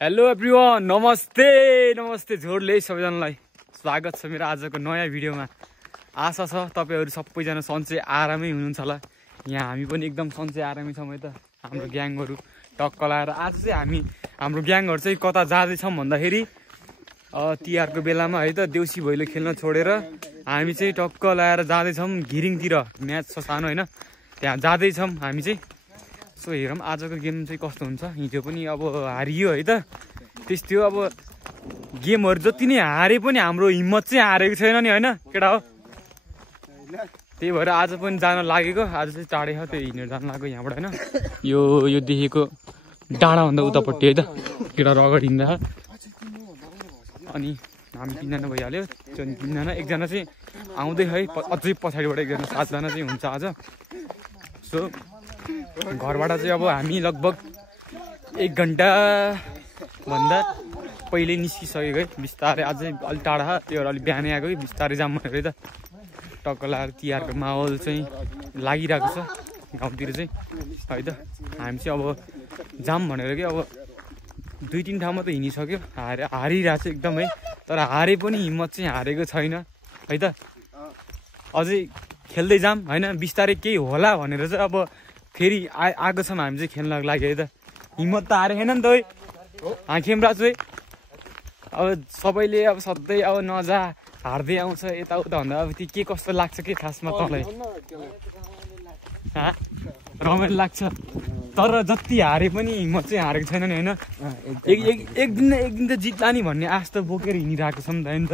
Hello everyone, नमस्ते नमस्ते झोरले सबैजनालाई स्वागत छ मेरो आजको नयाँ भिडियोमा। आशा छ तपाईहरु सबैजना सन्चै आरामै हुनुहुन्छ होला। यहाँ हामी पनि एकदम सन्चै आरामै छौँ है त। हाम्रो ग्याङहरु टक्क लाएर आज चाहिँ हामी हाम्रो ग्याङहरु चाहिँ कता जाँदै छौँ भन्दाखेरि तिहारको बेलामा है त देउसी भैलो खेल्न छोडेर हामी चाहिँ टक्क लाएर जाँदै छौँ घिरिङतिर। म्याच छ सानो हैन, त्यहाँ जाँदै छौँ हामी चाहिँ। सो हेरौँ आजको गेम चाहिँ कस्तो हुन्छ। हिजो पनि अब हारियो है त, त्यस्तै हो। अब गेमहरु जति नै हारे पनि हाम्रो हिम्मत चाहिँ हारेको छैन नि हैन केटा हो। त्यही भएर आज पनि जान लागेको। आज चाहिँ टाढै छ, त्यो हिँडेर जान लागेको यहाँबाट हैन। यो देखेको डाँडाभन्दा उतापट्टि है त, केटाहरु अगाडि हिँड्दा। अनि हामी 3 जना भइहाल्यो। त्यो 3 जना, एकजना चाहिँ आउँदै है अझै पछाडिबाट एकजना 7 जना चाहिँ हुन्छ आज। सो घरबाट चाहिँ अब हामी लगभग 1 घन्टा भन्दा पहिले निस्किसकेको है। बिस्तारै अझै अलि टाढा, त्यो अलि बिहानै आएको है। बिस्तारै जाम भनेर है त। टक्क लाएर तिहारको माहौल चाहिँ लागिरहेको छ गाउँतिर चाहिँ है त। हामी चाहिँ अब जाम भनेर कि अब 2-3 ठाउँमा त हिँडिसक्यो। हारिरहेको छ एकदम है, तर हारे पनि हिम्मत चाहिँ हारेको छैन है त। अझै खेल्दै जाम हैन, बिस्तारै केही होला भनेर चाहिँ अब फेरि आएको छौँ हामी चाहिँ खेल्नको लागि है त। हिम्मत त हारेको छैन नि त है खेमराज है। अब सबैले अब सधैँ अब नजा हार्दै आउँछ यताउता भन्दा अब त्यो के कस्तो लाग्छ के खासमा तँलाई? रमाइलो लाग्छ, तर जति हारे पनि हिम्मत चाहिँ हारेको छैन नि हैन। एक दिन त जित्ला नि भन्ने आश त बोकेर हिँडिरहेको छ नि त हैन त।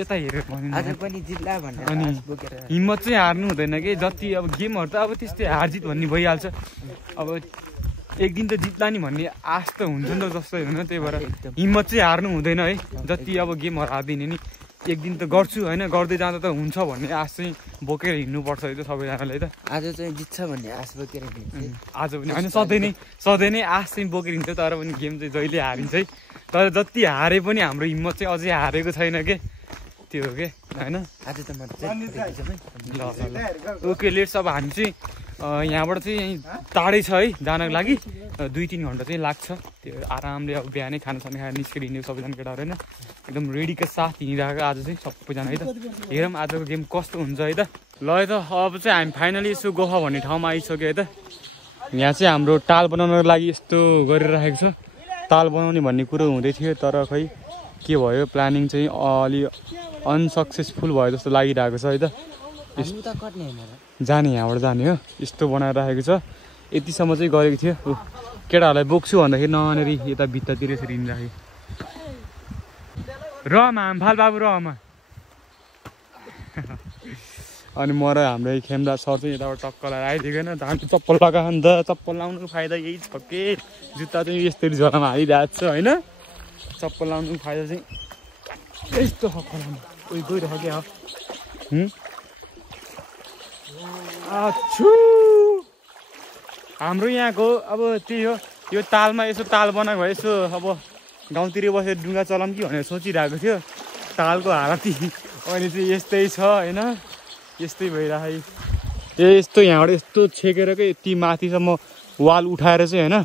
यता हेरेर अनि हिम्मत चाहिँ हार्नु हुँदैन कि। जति अब गेमहरु त अब त्यस्तै हार जित भन्ने भइहाल्छ। अब एक दिन त जित्ला नि भन्ने आश त हुन्छ नि त जस्तै होइन। त्यही भएर हिम्मत चाहिँ हार्नु हुँदैन है। जति अब गेमहरु हार्दिने नि एक दिन त गर्छु हैन, गर्दै जाँदा त हुन्छ भन्ने आश चाहिँ बोकेर हिँड्नुपर्छ है त सबैजनाले त। आज चाहिँ जित्छ भन्ने आश बोकेर आज पनि होइन, सधैँ नै आश चाहिँ बोकेर हिँड्छ। तर पनि गेम चाहिँ जहिले हारिन्छ है। तर जति हारे पनि हाम्रो हिम्मत चाहिँ अझै हारेको छैन के, त्यो हो के हैन। आज त ल ओके लेट्स। अब हामी चाहिँ यहाँबाट चाहिँ टाढै छ है जानको लागि। 2-3 घन्टा चाहिँ लाग्छ। त्यो आरामले अब बिहानै खानासाना खाएर निस्केर हिँड्यो सबैजना केटाहरू होइन। एकदम रेडीका साथ हिँडिरहेको आज चाहिँ सबैजना है त। हेरौँ आजको गेम कस्तो हुन्छ है त। ल है त अब चाहिँ हामी फाइनली यसो गोखा भन्ने ठाउँमा आइसक्यो है त। यहाँ चाहिँ हाम्रो टाल बनाउनको लागि यस्तो गरिराखेको छ। ताल बनाउने भन्ने कुरो हुँदै थियो, तर खै के भयो प्लानिङ चाहिँ अलि अनसक्सेसफुल भयो जस्तो लागिरहेको छ है त। जाने यहाँबाट जाने हो, यस्तो बनाएर राखेको छ। यतिसम्म चाहिँ गरेको थियो। केटाहरूलाई बोक्छु भन्दाखेरि नमानेर यता भित्तातिर यसरी हिँडिराखेँ। रहमा हामफाल बाबु रहमा। अनि म र हाम्रो खेमराज सर चाहिँ यताबाट टक्क लगाएर आइदिएन। हामी चप्पल लगाएको नि त, चप्पल लाउनुको फाइदा यही छ के। जुत्ता चाहिँ यस्तरी झोलामा हालिरहेको छ होइन। चप्पल लाउनुको फाइदा चाहिँ यस्तो खोलामा उयो गइरहेको क्या हो। हाम्रो यहाँको अब त्यही हो, यो तालमा यसो ताल बनाएको भए यसो अब गाउँतिर बसेर डुङ्गा चलाऊँ कि भनेर सोचिरहेको थियो। तालको हालत अहिले चाहिँ यस्तै छ होइन, यस्तै भइरहेको। यस्तो यहाँबाट यस्तो छेकेर के यति माथिसम्म वाल उठाएर चाहिँ होइन,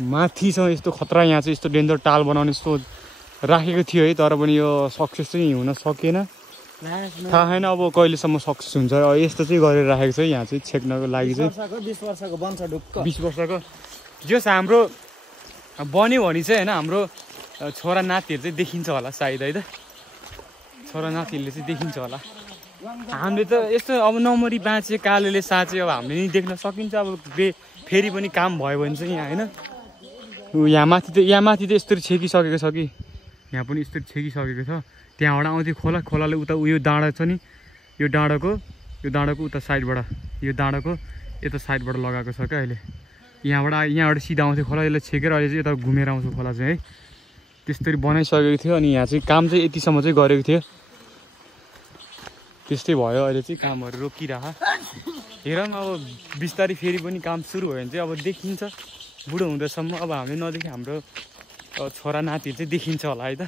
माथिसम्म यस्तो खतरा यहाँ चाहिँ यस्तो डेन्जर टाल बनाउने सोच राखेको थियो है। तर पनि यो सक्सेस चाहिँ हुन सकेन। थाहा छैन अब कहिलेसम्म सक्सेस हुन्छ। यस्तो चाहिँ गरेर राखेको छ यहाँ चाहिँ छेक्नको लागि चाहिँ। 20 वर्षको बन्छ ढुक्क। 20 वर्षको जस हाम्रो बन्यो भने चाहिँ होइन, हाम्रो छोरा नातिहरू चाहिँ देखिन्छ होला सायद है त। छोरा नातिहरूले चाहिँ देखिन्छ होला। हामीले त यस्तो अब नमरी बाँचे कालोले साँचे अब हामीले नि देख्न सकिन्छ। अब फेरि पनि काम भयो भने चाहिँ यहाँ होइन। यहाँ माथि त यस्तरी छेकिसकेको छ कि, यहाँ पनि यस्तरी छेकिसकेको छ। त्यहाँबाट आउँथ्यो खोलाले उता उयो डाँडा छ नि, यो डाँडाको उता साइडबाट, यो डाँडाको यता साइडबाट लगाएको छ क्या अहिले। यहाँबाट सिधा आउँथ्यो खोला, यसलाई छेकेर अहिले चाहिँ यता घुमेर आउँछ खोला चाहिँ है। त्यस्तरी बनाइसकेको थियो। अनि यहाँ चाहिँ काम चाहिँ यतिसम्म चाहिँ गरेको थियो। त्यस्तै भयो, अहिले चाहिँ कामहरू रोकिरह। हेरौँ अब बिस्तारै फेरि पनि काम सुरु भयो भने चाहिँ अब देखिन्छ। बुढो हुँदासम्म अब हामीले नदेखि हाम्रो छोरा नातिहरू चाहिँ देखिन्छ होला है त।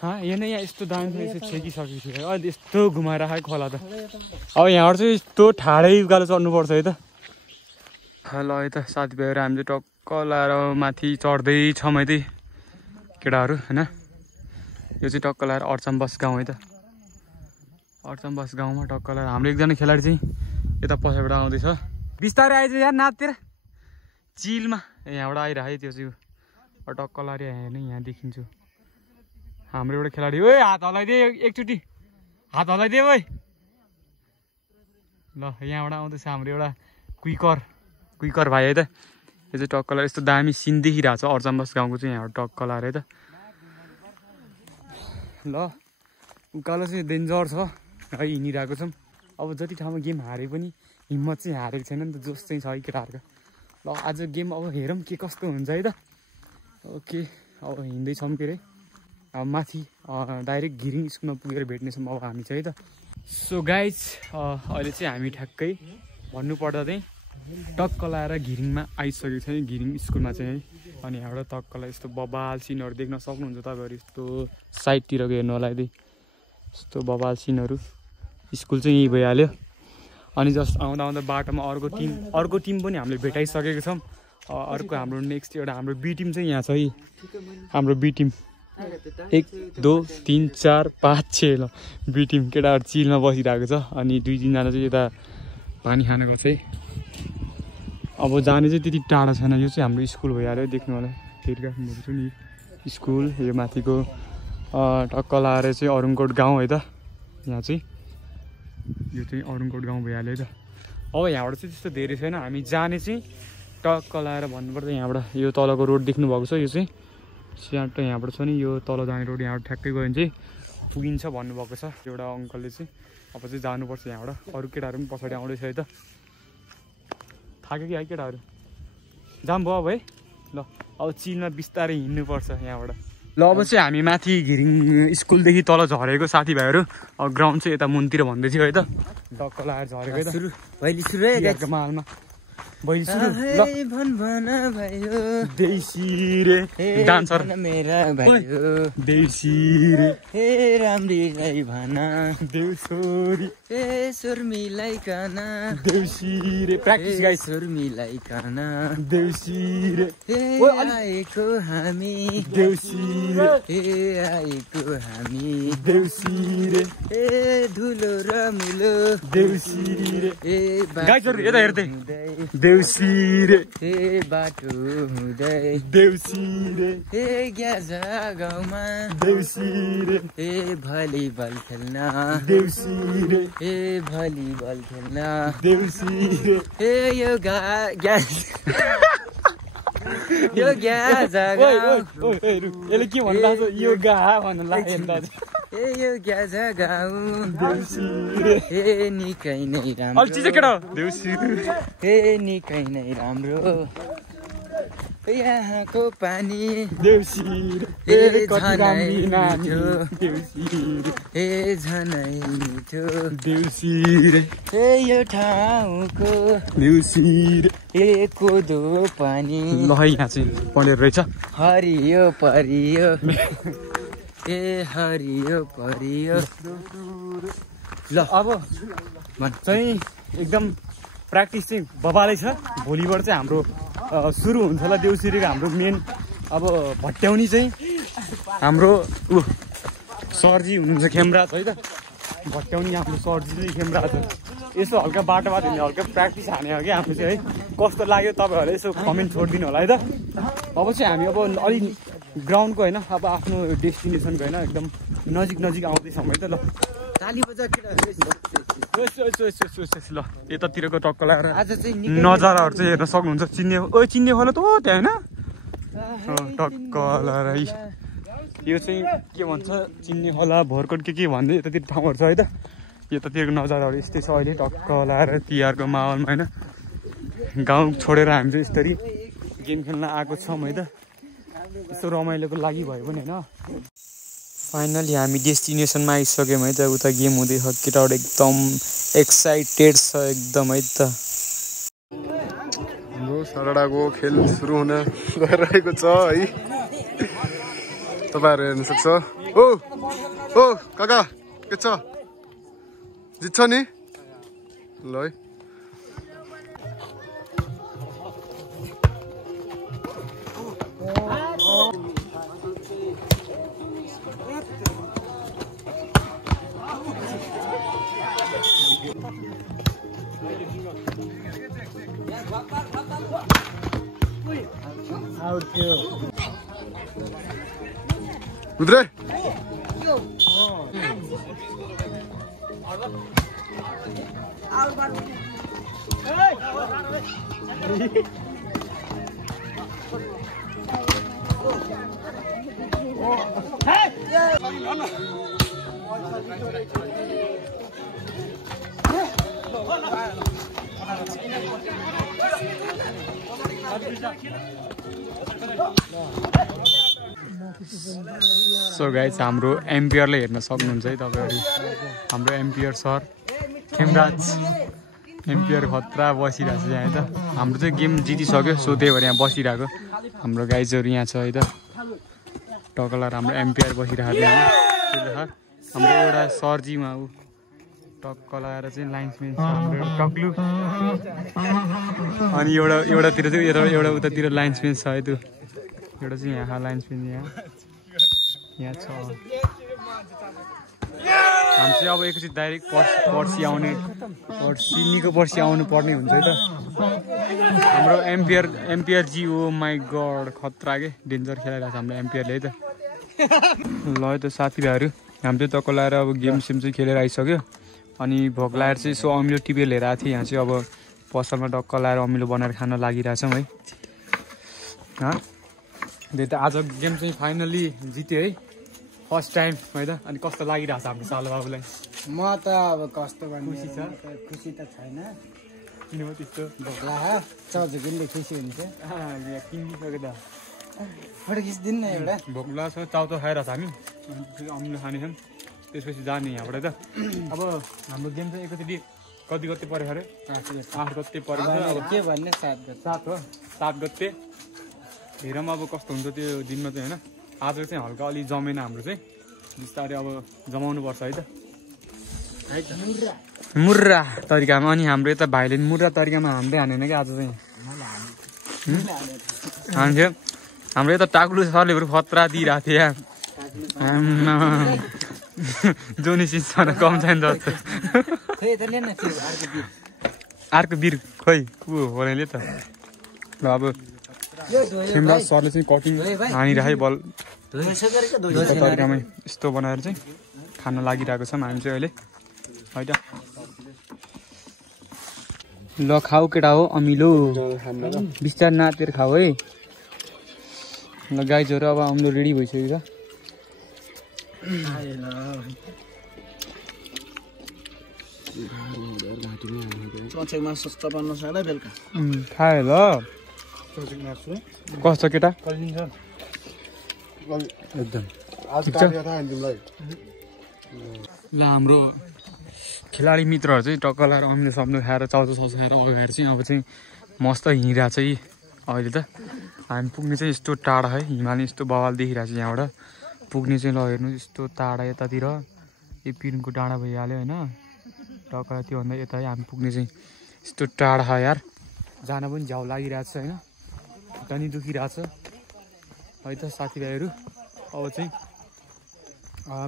यहाँ यस्तो दामी यसो छेकिसकेको थियो। अहिले यस्तो घुमाएर आएको खोला त। अब यहाँबाट चाहिँ यस्तो ठाडै उकालो चढ्नुपर्छ है त। ल यता साथीभाइहरू हामी चाहिँ टक्क लाएर माथि चढ्दैछौँ है त केटाहरू होइन। यो चाहिँ टक्क लाएर अर्चम्बस गाउँ है त। अर्चम्बस गाउँमा टक्क लाएर हाम्रो एकजना खेलाडी चाहिँ यता पछाडिबाट आउँदैछ। बिस्तारै आएछ यार नाचतिर चिलमा यहाँबाट आइरहे त्यो चाहिँ टक्क लाएर हेर्नु यहाँ देखिन्छु हाम्रो एउटा खेलाडी। ओ हात हल्लाइदिए एकचोटि हात हल्लाइदिए ओइ ल यहाँबाट आउँदैछ हाम्रो एउटा क्विकर भाइ है त। यो चाहिँ टक्क लाएर यस्तो दामी सिन देखिरहेको छ अर्चम्बस गाउँको चाहिँ यहाँबाट टक्क लाएर है त। ल उकालो चाहिँ डेन्जर छ है हिँडिरहेको छौँ। अब जति ठाउँमा गेम हारे पनि हिम्मत चाहिँ हारेको छैन नि त जोस चाहिँ छ है केटाहरूको। ल आज गेम अब हेरौँ के कस्तो हुन्छ है त। ओके अब हिँड्दैछौँ के अरे अब माथि डाइरेक्ट घिरिङ स्कुलमा पुगेर भेट्नेछौँ अब हामी चाहिँ है त। सो गाइज अहिले चाहिँ हामी ठ्याक्कै भन्नुपर्दा चाहिँ टक्क लाएर घिरिङमा आइसकेको छ घिरिङ स्कुलमा चाहिँ है। अनि यहाँबाट टक्कलाई यस्तो बबाल सिनहरू देख्न सक्नुहुन्छ तपाईँहरू। यस्तो साइडतिरको हेर्नु होला यदि यस्तो बबाल सिनहरू। स्कुल चाहिँ यहीँ भइहाल्यो। अनि जस्ट आउँदा आउँदा बाटोमा अर्को टिम पनि हामीले भेटाइसकेको छौँ। अर्को हाम्रो नेक्स्ट एउटा हाम्रो बी टिम चाहिँ यहाँ छ है। हाम्रो बी टिम 1 2 3 4 5 6 ल बी टिम केटाहरू चिलमा बसिरहेको छ। अनि 2-3 जना चाहिँ यता पानी खानको चाहिँ अब जाने चाहिँ त्यति टाढा छैन। यो चाहिँ हाम्रो स्कुल भइहाल्यो देख्नु होला फेरि राख्नुभएको छु नि स्कुल। यो माथिको टक्क लाएर चाहिँ अरुङकोट गाउँ है त। यहाँ चाहिँ यो चाहिँ अरुङकोट गाउँ भइहाल्यो है त। अब यहाँबाट चाहिँ त्यस्तो धेरै छैन हामी जाने चाहिँ टक्क लाएर भन्नुपर्दा यहाँबाट यो तलको रोड देख्नुभएको छ यो चाहिँ स्याटो यहाँबाट छ नि यो तल जाने रोड। यहाँबाट ठ्याक्कै गयो भने चाहिँ पुगिन्छ भन्नुभएको छ एउटा अङ्कलले चाहिँ। अब चाहिँ जानुपर्छ यहाँबाट। अरू केटाहरू पनि पछाडि आउँदैछ है त। थाक्यो कि है केटाहरू जाम भयो अब है। ल अब चिलमा बिस्तारै हिँड्नुपर्छ यहाँबाट। ल अब चाहिँ हामी माथि घिरिङ स्कुलदेखि तल झरेको साथीभाइहरू ग्राउन्ड चाहिँ यता मुनतिर भन्दै थियो है त। टक्क लाएर झरेको है त मालमा बहिनी सुरु ल देशी रे डान्सर मेरा भाइयो देशी रे हे राम्रीलाई भना देउसोरी हे सुर मिलाइकना देउसी रे प्र्याक्टिस गाइस सुर मिलाइकना देउसी रे हे आएको हामी देउसी रे हे आएको हामी देउसी रे हे धुलो र मुलो देउसी रे हे गाइसहरु यता हेर्दै देउसी रे हे बाटो हुँदै देउसी रे हे ग्याजा गाउँमा देउसी रे हे भलिबल खेल्न देउसी रे हे भलिबल खेल्न देउसी रे हे यो यो ग्याजा गाउँ यसले के भन्नु लाग्छ यो गा भन्नु लाग्यो हे यो ग्याजा गाउँ देउसी रे हे निकै नै राम्रो अलि चाहिँ केटा देउसी हे निकै नै राम्रो यहाँको पानी देउसी हे रे कति राम्री नानी देउसी रे हे झनै मिठो देउसी रे हे यो ठाउँको देउसी रे हे कोदो पानी ल है यहाँ चाहिँ पढेर रहेछ हरियो परियो ए हरियो परियो ल अब चाहिँ एकदम प्र्याक्टिस चाहिँ बबालै छ। भोलिबाट चाहिँ हाम्रो सुरु हुन्छ होला देउसिरीको हाम्रो मेन अब भट्ट्याउनी चाहिँ हाम्रो सरजी हुनुहुन्छ खेमराज है त। भट्ट्याउनी हाम्रो सरजी चाहिँ खेमराज हो। यसो हल्का बाटोमा हिँड्ने हल्का प्र्याक्टिस हाने हो कि हाम्रो चाहिँ है कस्तो लाग्यो तपाईँहरूले यसो कमेन्ट छोडिदिनु होला है त। अब चाहिँ हामी अब अलि ग्राउन्डको होइन अब आफ्नो डेस्टिनेसनको होइन एकदम नजिक आउँदैछौँ है त। ल ताली बजा ल यतातिरको टक्क लगाएर आज चाहिँ नजाराहरू चाहिँ हेर्न सक्नुहुन्छ। चिन्ने खोला त हो त्यहाँ होइन टक्क लगाएर यो चाहिँ के भन्छ चिन्ने खोला भोरकोट के भन्दै यतातिर ठाउँहरू छ है त। यतातिरको नजाराहरू यस्तै छ अहिले टक्क लगाएर तिहारको माहौलमा होइन। गाउँ छोडेर हामी चाहिँ यसरी गेम खेल्न आएको छौँ है त। यस्तो रमाइलोको लागि भयो पनि होइन। फाइनली हामी डेस्टिनेसनमा आइसक्यौँ है त। उता गेम हुँदैछ केटाहरू एकदम एक्साइटेड छ एकदम है त। हाम्रो सरडाको खेल सुरु हुन गइरहेको छ है तपाईँहरू हेर्न सक्छ। ओ ओ काका के छ जित्छ नि ल है उद्रे सो गाइज हाम्रो एम्पियरले हेर्न सक्नुहुन्छ है तपाईँहरू हाम्रो एम्पियर सर खेमराज एम्पियर खतरा बसिरहेको छ यहाँ है त हाम्रो चाहिँ गेम जितिसक्यो सो त्यही भएर यहाँ बसिरहेको हाम्रो गाइजहरू यहाँ छ है त टकलर हाम्रो एम्पियर बसिरहेको थियो यहाँ हाम्रो एउटा सरजीमा ऊ टक्क लगाएर चाहिँ लाइन्सम्यान छ हाम्रो एउटा टक्लु अनि एउटातिर चाहिँ एउटा उतातिर लाइन्सम्यान छ है त्यो एउटा चाहिँ यहाँ लाइन्सम्यान यहाँ छ हामी चाहिँ अब एकैचोटि डाइरेक्ट पर्सि आउनु पर्ने हुन्छ है त हाम्रो एम्पियर जी हो माई गड खतरा के डेन्जर खेलाइरहेको छ हाम्रो एम्पियरले है त ल है त साथीभाइहरू हामी चाहिँ टक्क लगाएर अब गेम सेम चाहिँ खेलेर आइसक्यो अनि भोक लगाएर चाहिँ यसो अमिलो टिपेर लिएर आएको थिएँ यहाँ चाहिँ अब पसलमा टक्क लगाएर अमिलो बनाएर खान लागिरहेछौँ है त्यही त आज गेम चाहिँ फाइनल्ली जित्यो है फर्स्ट टाइम है त अनि कस्तो लागिरहेको छ हाम्रो सालो बाबुलाई म त अब कस्तो खुसी छ खुसी त छैन किन हो त्यस्तो भोक लाग्यो चौचुकिनले खुसी हुन्छ किनिसक्यो त फोटो खिचिदिनु न एउटा भोक लाग्छ चाउतो खाइरहेको छ हामी फेरि अमिलो खानेछौँ त्यसपछि जाने यहाँबाट त अब हाम्रो गेम चाहिँ एकैचोटि कति गते परेको अरे 8 गते परेको छ अब के भन्ने 7 हो 7 गते हेरौँ अब कस्तो हुन्छ त्यो दिनमा चाहिँ होइन आज चाहिँ हल्का अलि जमेन हाम्रो चाहिँ बिस्तारै अब जमाउनु पर्छ है त मुर्रा तरिकामा अनि हाम्रो यता भाइले मुर्रा तरिकामा हान्दै हानेन क्या आज चाहिँ हान्थ्यो हाम्रो यता टाक्लु सरले खतरा दिइरहेको थियो यहाँ जोनी सिन्सन कम छैन जस्तो अर्को बिर खोइ को होले त ल अब खेमराज सरले चाहिँ कटिङ हानिराखे बल तरिकामै यस्तो बनाएर चाहिँ खान लागिरहेको छौँ हामी चाहिँ अहिले है त ल खाऊ केटा हो अमिलो बिस्तार नातेर खाऊ है ल गाइजहरू अब अमिलो रेडी भइसक्यो छ खाए ल कस्तो केटा एकदम ल हाम्रो खेलाडी मित्रहरू चाहिँ टक्क लाएर अमिलो सम्लो खाएर चाउचो खाएर अगाएर चाहिँ अब चाहिँ मस्त हिँडिरहेको छ है अहिले त हामी पुग्ने चाहिँ यस्तो टाढा है हिमालय यस्तो बवाल देखिरहेको छ यहाँबाट पुग्ने चाहिँ ल हेर्नु यस्तो टाढा यतातिर यो पिरुङको डाँडा भइहाल्यो होइन टक्क त्योभन्दा यता है हामी पुग्ने चाहिँ यस्तो टाढा यार जान पनि झ्याउ लागिरहेको छ होइन खुट्टा नि दुखिरहेको छ है त साथीभाइहरू अब चाहिँ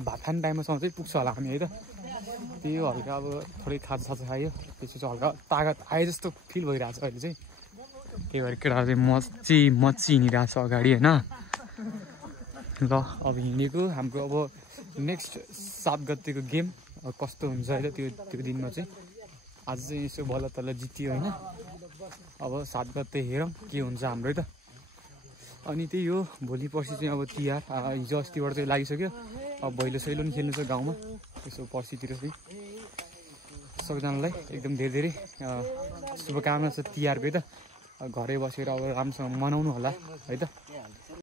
भात खाने टाइममासम्म चाहिँ पुग्छ होला हामी है त त्यही हो हल्का अब थोरै खाजा खायो त्यसपछि हल्का तागत आए जस्तो फिल भइरहेको छ अहिले चाहिँ त्यही भएर केटाहरू चाहिँ मच्ची हिँडिरहेको छ अगाडि होइन ल अब हिँडेको हाम्रो अब नेक्स्ट 7 गतेको गेम कस्तो हुन्छ है त त्यो दिनमा चाहिँ आज चाहिँ यसो बल्ल तल्ल जित्यो होइन अब 7 गते हेरौँ के हुन्छ हाम्रो है त अनि त्यही हो भोलि पर्सि चाहिँ अब तिहार हिजो अस्तिबाट चाहिँ लागिसक्यो अब भैलो सैलो पनि खेल्नु छ गाउँमा यसो पर्सितिर चाहिँ सबैजनालाई एकदम धेरै धेरै शुभकामना छ तिहारको है त घरै बसेर अब राम्रोसँग मनाउनु होला है त